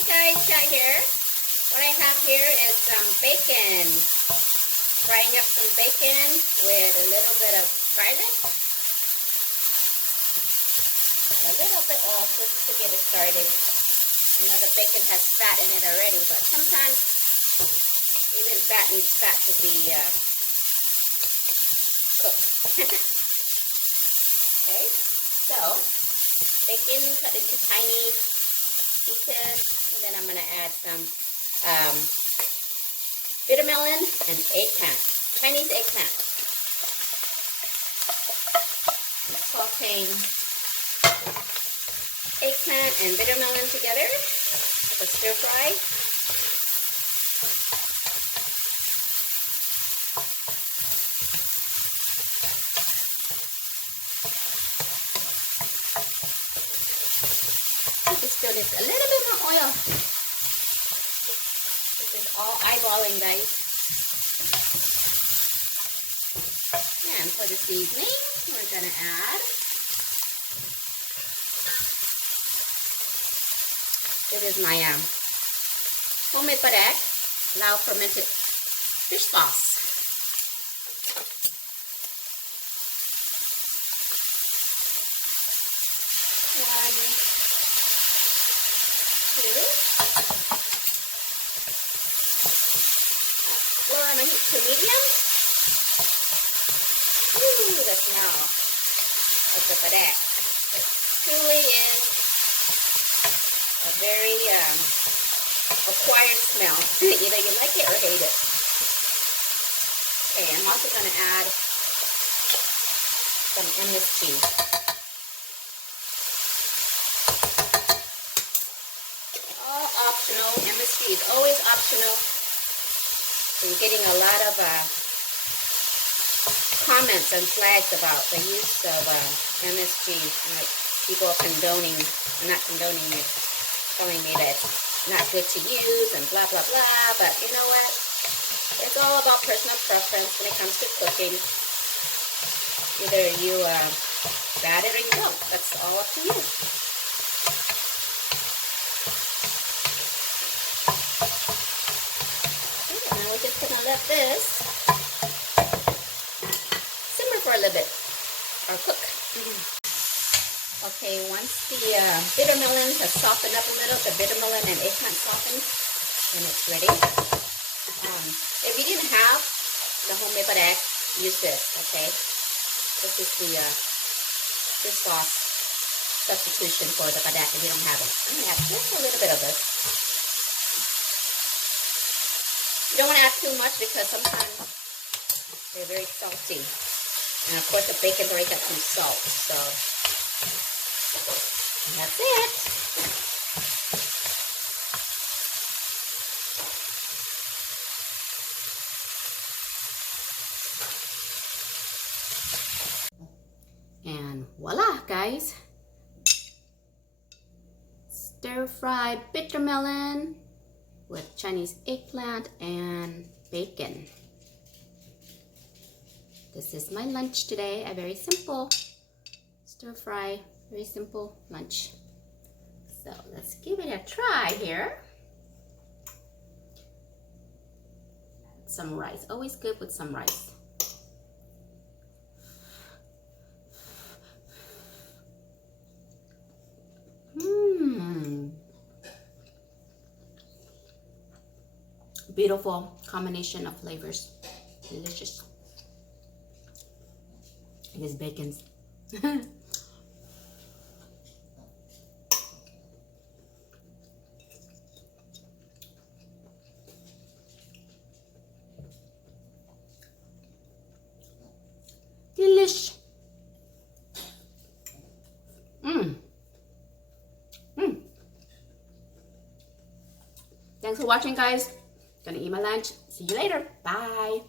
Hi guys, Kat here. What I have here is some bacon. Frying up some bacon with a little bit of garlic. A little bit oil just to get it started. I know the bacon has fat in it already, but sometimes even fat needs fat to be cooked. Okay, so bacon cut into tiny pieces, and then I'm going to add some bittermelon and eggplant, Chinese eggplant. I'm sauteing eggplant and bittermelon together with a stir fry. This still needs a little bit more oil. This is all eyeballing, guys. And for the seasoning, we're gonna add this is my homemade Padek Lao fermented fish sauce. Lower on heat to medium. Ooh, the smell of the Padek. It truly is a very acquired smell. Either you like it or hate it. Okay, I'm also going to add some MSG. Optional. MSG is always optional. I'm getting a lot of comments and flags about the use of MSG. Like people are not condoning it, telling me that it's not good to use and blah blah blah. But you know what? It's all about personal preference when it comes to cooking. Either you add it or you don't. That's all up to you. We're just going to let this simmer for a little bit, or cook. Okay, once the bittermelon has softened up a little, the bittermelon and eggplant softened, and it's ready. If you didn't have the homemade Padek, use this, okay? This is the fish sauce substitution for the Padek if you don't have it. I'm going to add just a little bit of this. You don't want to add too much because sometimes they're very salty. And of course the bacon already got some salt. So that's it. And voila, guys. Stir-fried bittermelon with Chinese eggplant and bacon. This is my lunch today. A very simple stir fry, very simple lunch. So let's give it a try here. Some rice, always good with some rice. Beautiful combination of flavors. Delicious. It is bacon's. Delish. Thanks for watching, guys. Gonna eat my lunch. See you later. Bye.